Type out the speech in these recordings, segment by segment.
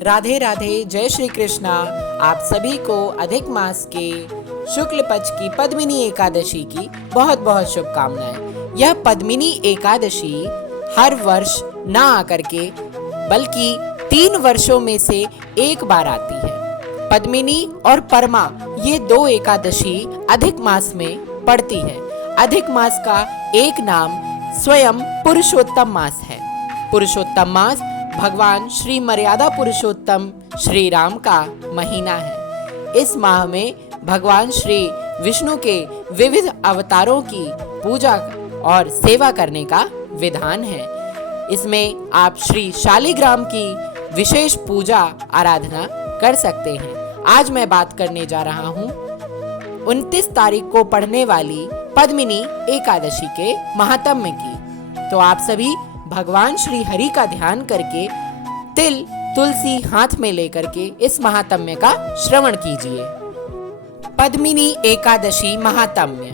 राधे राधे, जय श्री कृष्णा। आप सभी को अधिक मास के शुक्ल पक्ष की पद्मिनी एकादशी की बहुत बहुत शुभकामनाएं। यह पद्मिनी एकादशी हर वर्ष ना आकर के बल्कि 3 वर्षों में से एक बार आती है। पद्मिनी और परमा ये 2 एकादशी अधिक मास में पड़ती है। अधिक मास का एक नाम स्वयं पुरुषोत्तम मास है। पुरुषोत्तम मास भगवान श्री मर्यादा पुरुषोत्तम श्री राम का महीना है। इस माह में भगवान श्री विष्णु के विविध अवतारों की पूजा और सेवा करने का विधान है। इसमें आप श्री शालिग्राम की विशेष पूजा आराधना कर सकते हैं। आज मैं बात करने जा रहा हूँ 29 तारीख को पढ़ने वाली पद्मिनी एकादशी के महात्म्य की। तो आप सभी भगवान श्री हरि का ध्यान करके तिल तुलसी हाथ में लेकर के इस महात्म्य का श्रवण कीजिए। पद्मिनी एकादशी महात्म्य।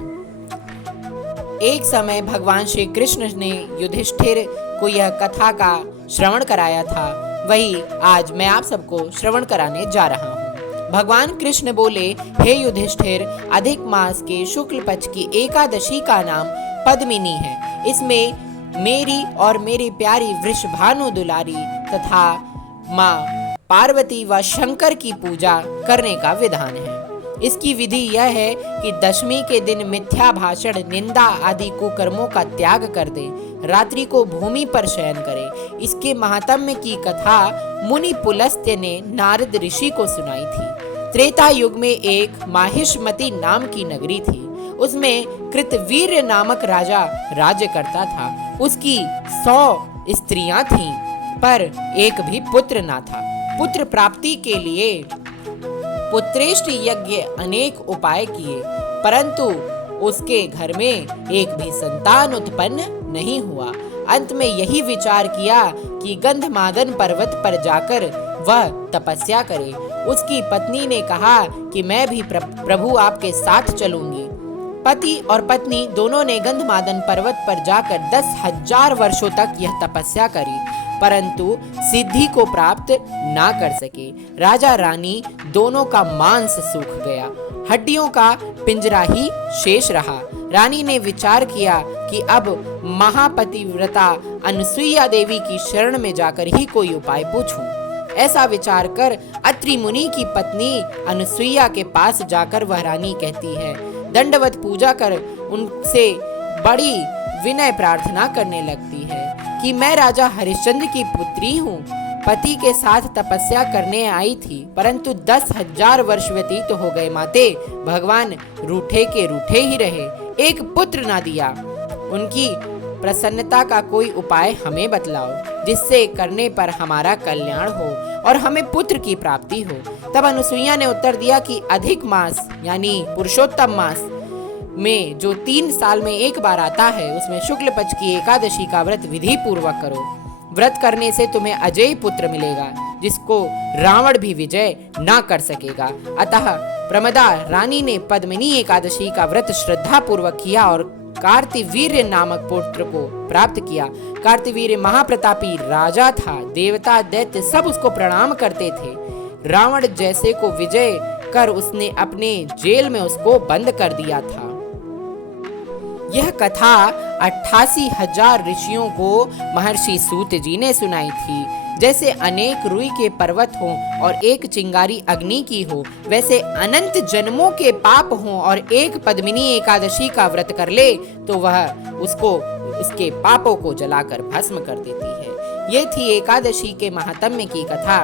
एक समय भगवान श्री कृष्ण ने युधिष्ठिर को यह कथा का श्रवण कराया था, वही आज मैं आप सबको श्रवण कराने जा रहा हूँ। भगवान कृष्ण बोले, हे युधिष्ठिर, अधिक मास के शुक्ल पक्ष की एकादशी का नाम पद्मिनी है। इसमें मेरी और मेरी प्यारी वृषभानु दुलारी तथा माँ पार्वती व शंकर की पूजा करने का विधान है। इसकी विधि यह है कि दशमी के दिन मिथ्या भाषण, निंदा आदि कुकर्मों का त्याग कर दे, रात्रि को भूमि पर शयन करे। इसके महात्म्य की कथा मुनि पुलस्त्य ने नारद ऋषि को सुनाई थी। त्रेता युग में एक माहिष्मति नाम की नगरी थी। उसमें कृतवीर्य नामक राजा राज्य करता था। उसकी 100 स्त्रियां थीं, पर एक भी पुत्र ना था। पुत्र प्राप्ति के लिए पुत्रेष्टि यज्ञ अनेक उपाय किए, परंतु उसके घर में एक भी संतान उत्पन्न नहीं हुआ। अंत में यही विचार किया कि गंधमादन पर्वत पर जाकर वह तपस्या करे। उसकी पत्नी ने कहा कि मैं भी प्रभु आपके साथ चलूंगी। पति और पत्नी दोनों ने गंधमादन पर्वत पर जाकर 10,000 वर्षों तक यह तपस्या करी, परंतु सिद्धि को प्राप्त ना कर सके। राजा रानी दोनों का मांस सूख गया, हड्डियों का पिंजरा ही शेष रहा। रानी ने विचार किया कि अब महापतिव्रता अनुसुईया देवी की शरण में जाकर ही कोई उपाय पूछूं। ऐसा विचार कर अत्रि मुनि की पत्नी अनुसुईया के पास जाकर वह रानी कहती है, दंडवत पूजा कर उनसे बड़ी विनय प्रार्थना करने लगती है कि मैं राजा हरिश्चंद्र की पुत्री हूँ। पति के साथ तपस्या करने आई थी, परंतु 10,000 वर्ष व्यतीत हो गए माते, भगवान रूठे के रूठे ही रहे, एक पुत्र ना दिया। उनकी प्रसन्नता का कोई उपाय हमें बतलाओ, जिससे करने पर हमारा कल्याण हो और हमें पुत्र की प्राप्ति हो। तब अनुसुईया ने उत्तर दिया कि अधिक मास यानी पुरुषोत्तम मास में जो 3 साल में एक बार आता है, उसमें शुक्ल पक्ष की एकादशी का व्रत विधि पूर्वक करो। व्रत करने से तुम्हें अजय पुत्र मिलेगा, जिसको रावण भी विजय ना कर सकेगा। अतः प्रमदा रानी ने पद्मिनी एकादशी का व्रत श्रद्धा पूर्वक किया और कार्तिवीर्य नामक पुत्र को प्राप्त किया। कार्तिवीर्य महाप्रतापी राजा था। देवता दैत्य सब उसको प्रणाम करते थे। रावण जैसे को विजय कर उसने अपने जेल में उसको बंद कर दिया था। यह कथा 88,000 ऋषियों को महर्षि सूत जी ने सुनाई थी। जैसे अनेक रुई के पर्वत हों और एक चिंगारी अग्नि की हो, वैसे अनंत जन्मों के पाप हों और एक पद्मिनी एकादशी का व्रत कर ले तो वह उसको उसके पापों को जलाकर भस्म कर देती है। ये थी एकादशी के महात्म्य की कथा।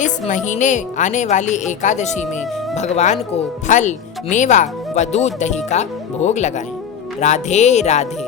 इस महीने आने वाली एकादशी में भगवान को फल, मेवा व दूध दही का भोग लगाएं। राधे राधे।